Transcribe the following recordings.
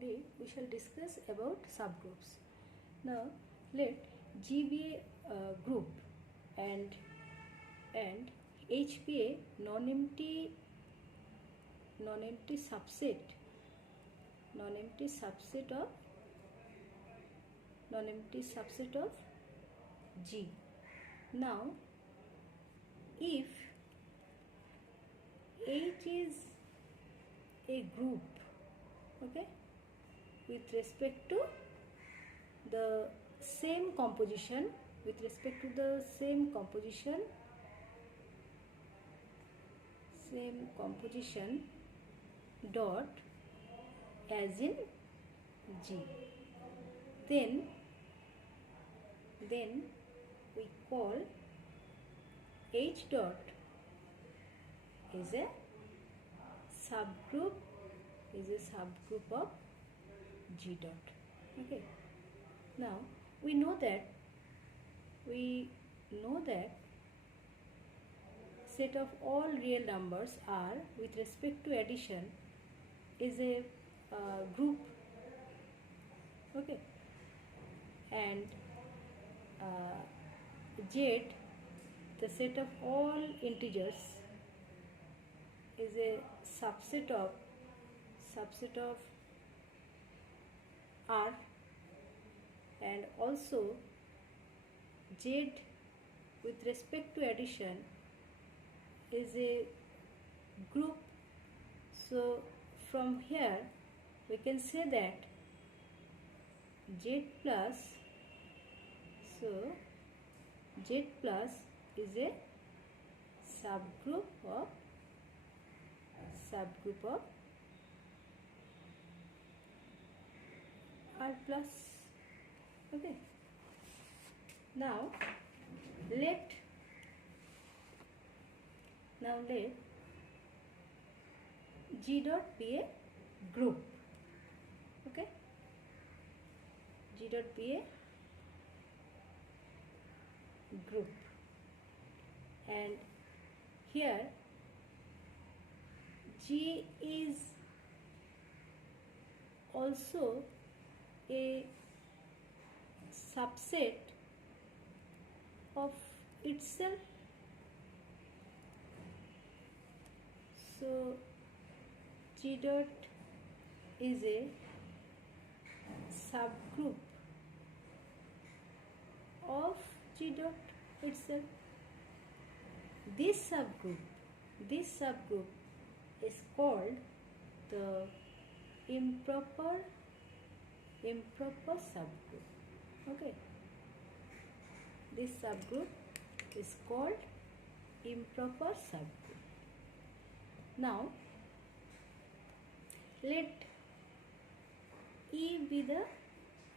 Today we shall discuss about subgroups. Now let G be a group and H be a non-empty subset of G. Now if H is a group, okay, with respect to the same composition, dot as in G, then we call H dot is a subgroup of G dot. Okay. Now we know that set of all real numbers R with respect to addition is a group. Okay. And Z, the set of all integers, is a subset of R, and also Z with respect to addition is a group. So from here we can say that Z plus is a subgroup of R plus. Okay. Now let G dot be a group. Okay. G dot be a group, and here G is also a subset of itself. So G dot is a subgroup of G dot itself. This subgroup is called the improper subgroup. Okay. This subgroup is called improper subgroup. Now let E be the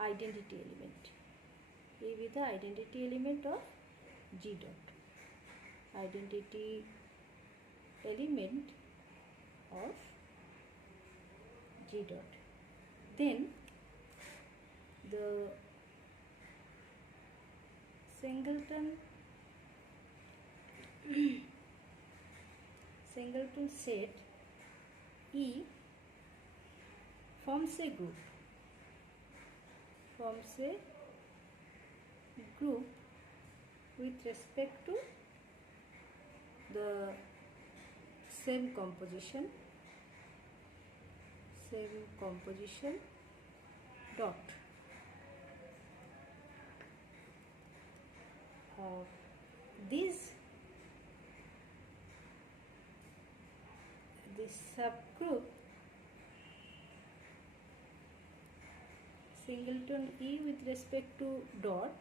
identity element. E be the identity element of G dot. Identity element of G dot. Then the singleton set E forms a group with respect to the same composition dot. This subgroup singleton E with respect to dot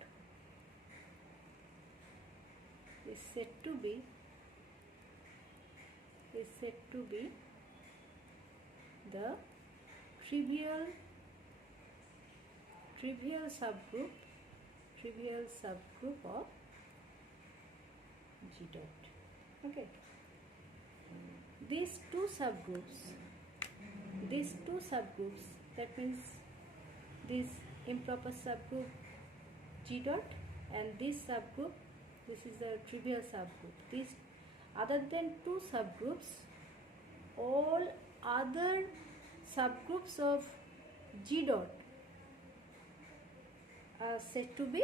is said to be the trivial subgroup of G dot. Okay. These two subgroups, that means this improper subgroup G dot and this subgroup, this is the trivial subgroup. These, other than two subgroups, all other subgroups of G dot are said to be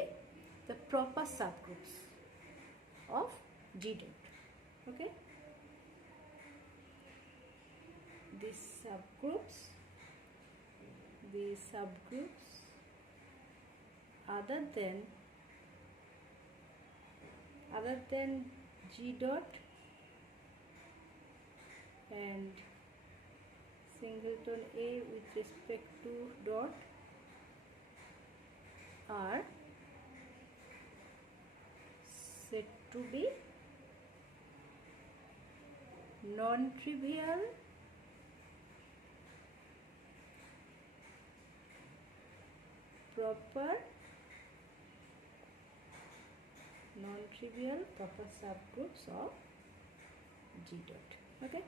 the proper subgroups of G dot. Okay, these subgroups other than G dot and singleton A with respect to dot are said to be non-trivial proper subgroups of G dot. Okay,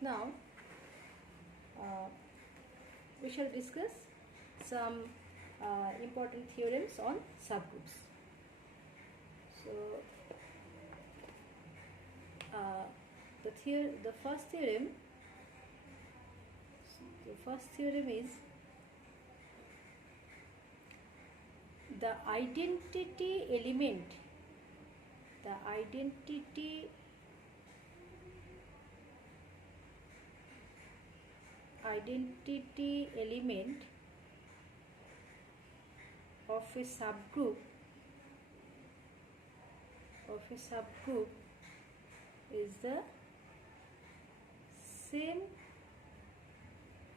now we shall discuss some important theorems on subgroups. So the first theorem is the identity element of a subgroup is the same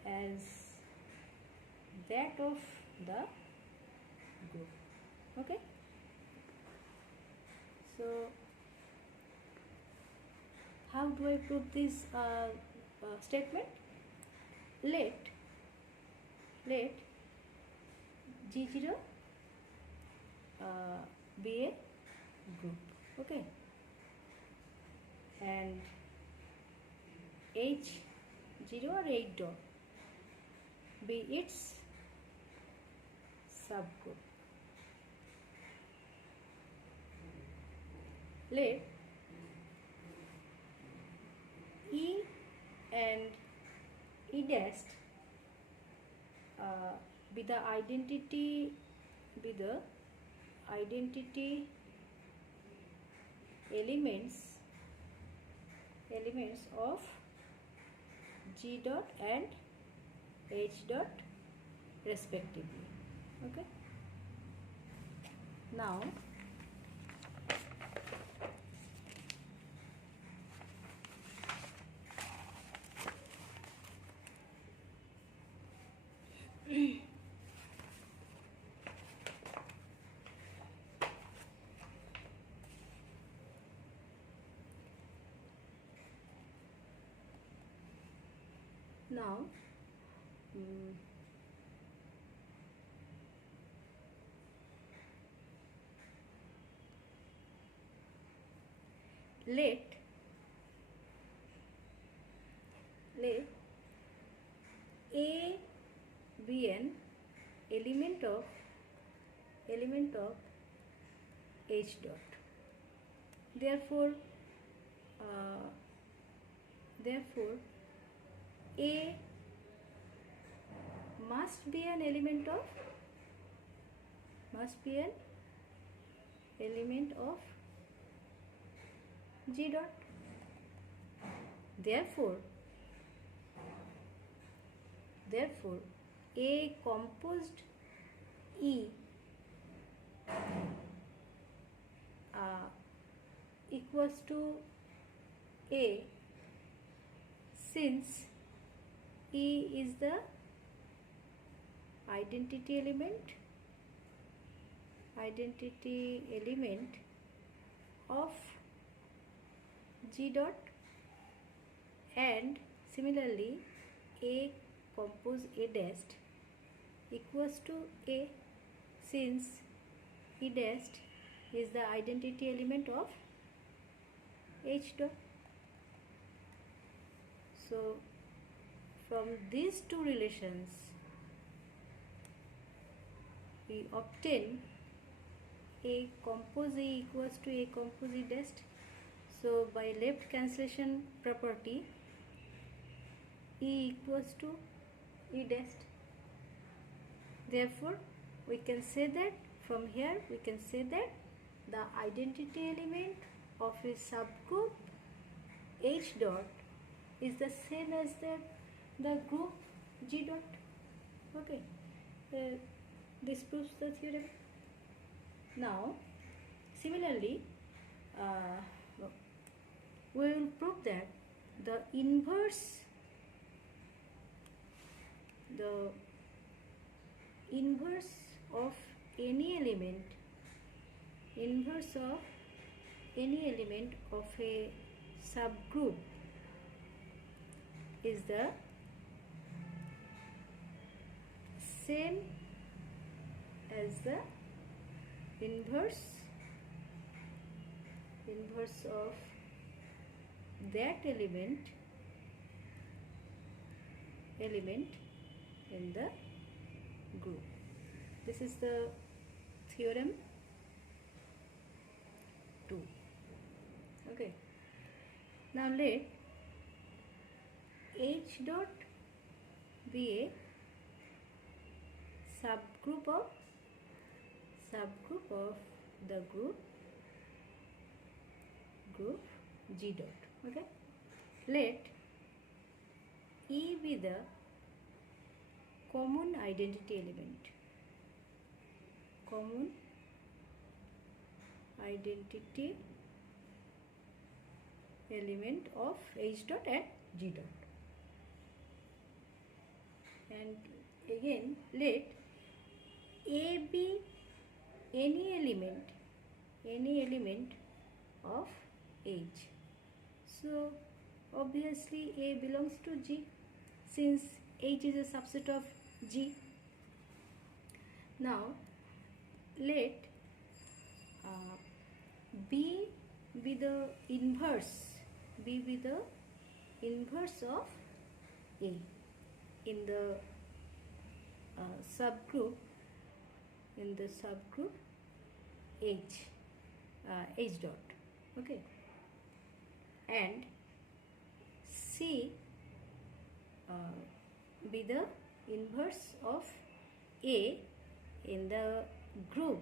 as that of the group. Okay, so how do I prove this statement? Let G0 be a group. Okay, and H0 or H dot be its subgroup. Let E and E dash be the identity elements of G dot and H dot respectively. Okay, now let A be an element of H dot. Therefore A must be an element of G dot. Therefore A composed E equals to A, since E is the identity element of G dot, and similarly A compose A dash equals to A, since E dash is the identity element of H dot. So from these two relations we obtain A compose A equals to A compose E dash. So by left cancellation property, E equals to E dash. Therefore, we can say that from here we can say that the identity element of a subgroup H dot is the same as the group G dot. Okay, this proves the theorem. Now, similarly, we will prove that the inverse of any element of a subgroup is the same as the inverse of that element in the group. This is the theorem 2. Okay. Now let H dot be a subgroup of the group G dot. Okay. Let E be the common identity element of H dot and G dot. And again let A be any element of H. So obviously A belongs to G since H is a subset of G. Now let B be the inverse of A in the subgroup H dot. Okay, and C be the inverse of A in the group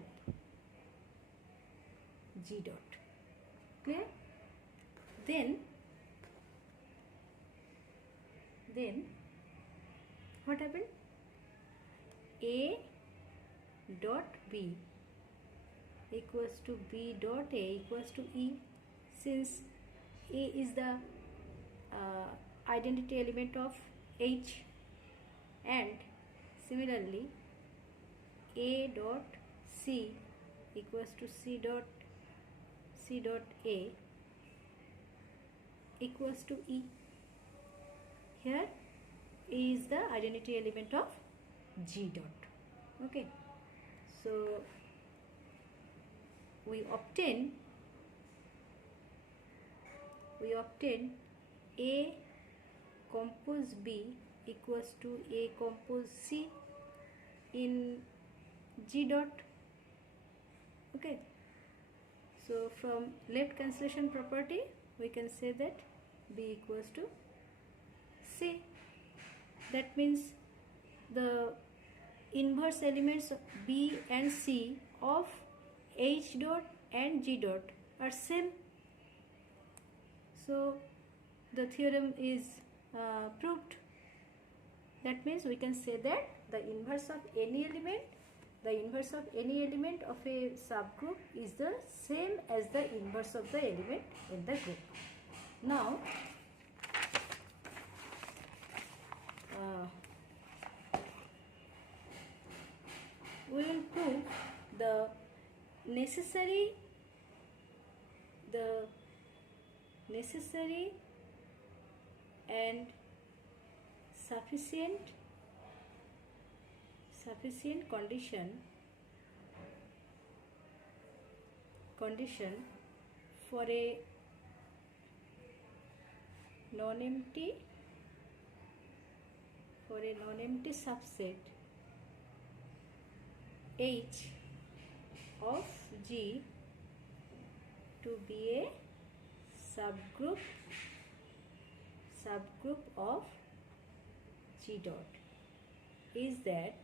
G dot. Clear? Then what happened? A dot B equals to B dot A equals to E, since A is the identity element of H, and similarly A dot C equals to C dot A equals to E. Here A is the identity element of G dot. Okay, so we obtain A compose B equals to A compose C in G dot. Okay, so from left cancellation property we can say that B equals to C. That means the inverse elements of B and C of H dot and G dot are same. So the theorem is proved. That means we can say that the inverse of any element of a subgroup is the same as the inverse of the element in the group. Now we will prove the necessary and sufficient condition for a non-empty subset H of G to be a subgroup of G dot is that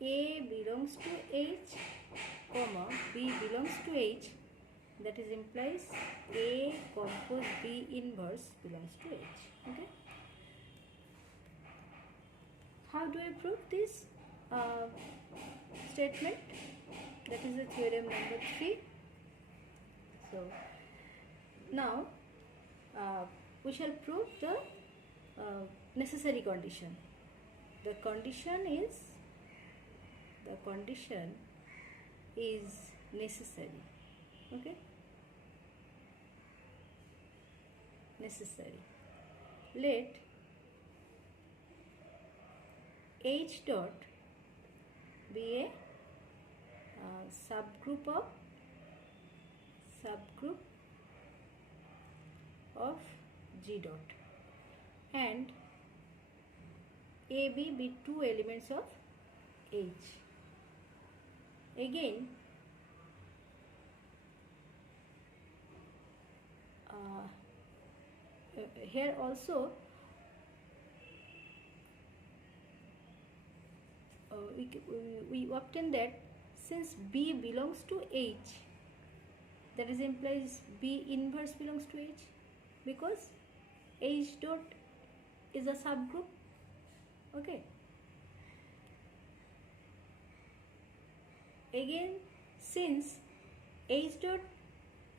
A belongs to H, comma B belongs to H. That is implies A compose B inverse belongs to H. Okay. How do I prove this statement? That is the theorem number 3. So now we shall prove the necessary condition. The condition is necessary. Okay. Necessary. Let H dot be a subgroup of G dot and AB be two elements of H. Again, here also we obtain that since B belongs to H, that is implies B inverse belongs to H, because H dot is a subgroup. Okay. Again, since H dot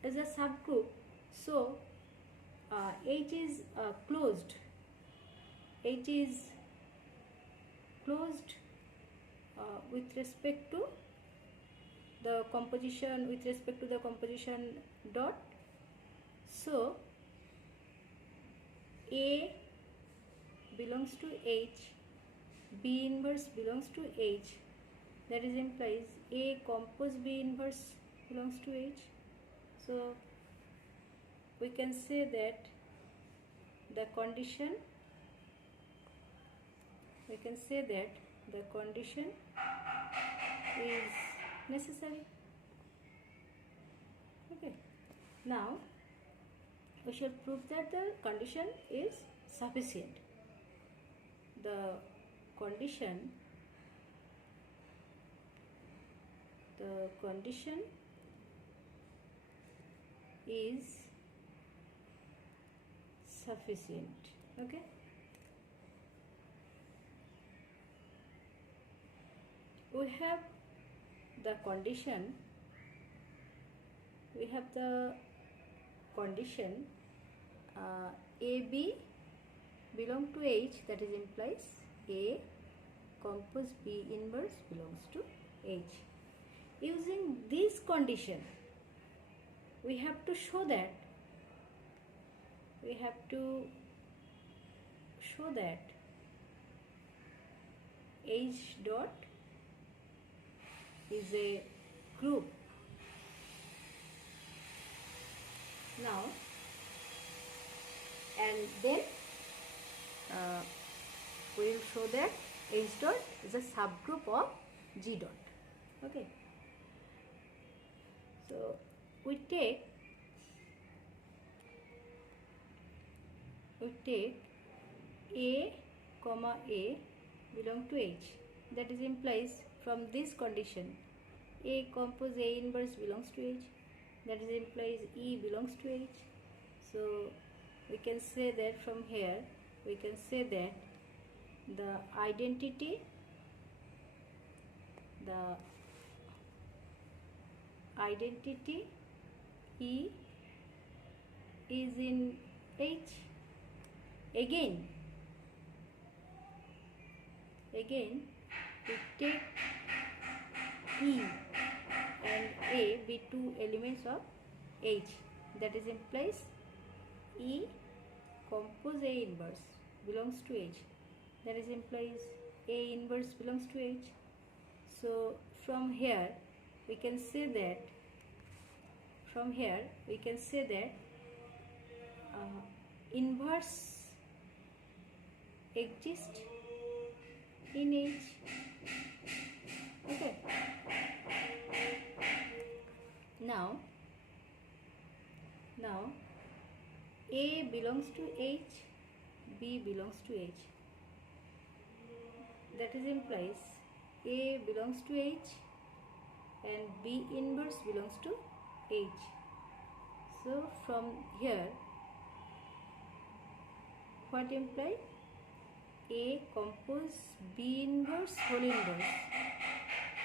is a subgroup, so H is closed. H is closed with respect to the composition, dot. So A belongs to H, B inverse belongs to H. That is implies A compose B inverse belongs to H. So we can say that the condition is necessary. Okay. Now we shall prove that the condition is sufficient. The condition is sufficient. Okay. We have the condition. AB belong to H, that is implies A compose B inverse belongs to H. Using this condition, we have to show that H dot is a group. Now, and then we will show that H dot is a subgroup of G dot. Okay. So we take A comma A belong to H. That is implies from this condition A compose A inverse belongs to H. That is implies E belongs to H. So we can say that from here the identity E is in H. Again we take E and A be two elements of H. That is implies E compose A inverse belongs to H. That is implies A inverse belongs to H. So from here we can say that inverse exists in H. Okay. Now A belongs to H, B belongs to H. That is implies A belongs to H and B inverse belongs to H. So from here, what imply? A compose B inverse whole inverse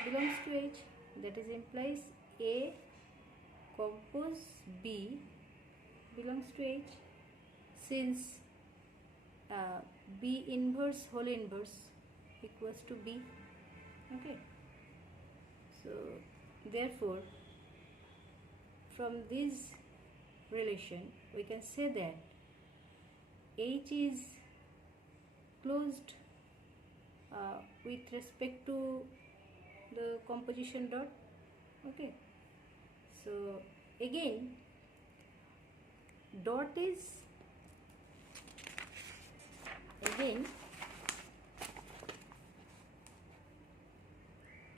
belongs to H. That is implies A compose B belongs to H, since B inverse whole inverse equals to B. Okay. So therefore, from this relation we can say that H is closed with respect to the composition dot. Okay. So again, dot is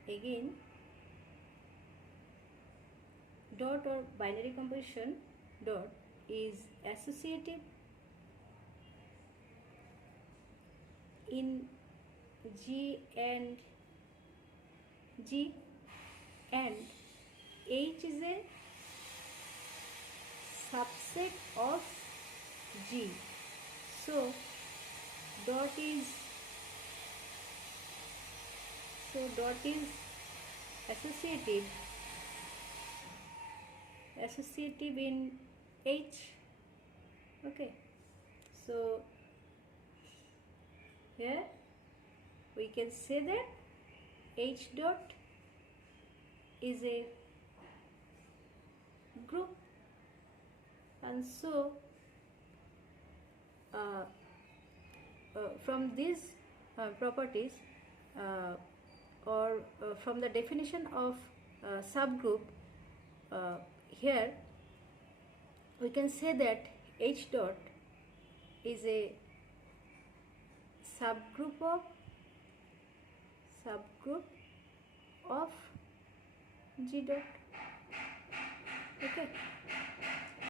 again dot or binary composition dot is associated in G and G, and H is a subset of G. So dot is associative in H. Okay. So here we can say that H dot is a group, and so from these properties or from the definition of subgroup, here we can say that H dot is a subgroup of G dot. Okay.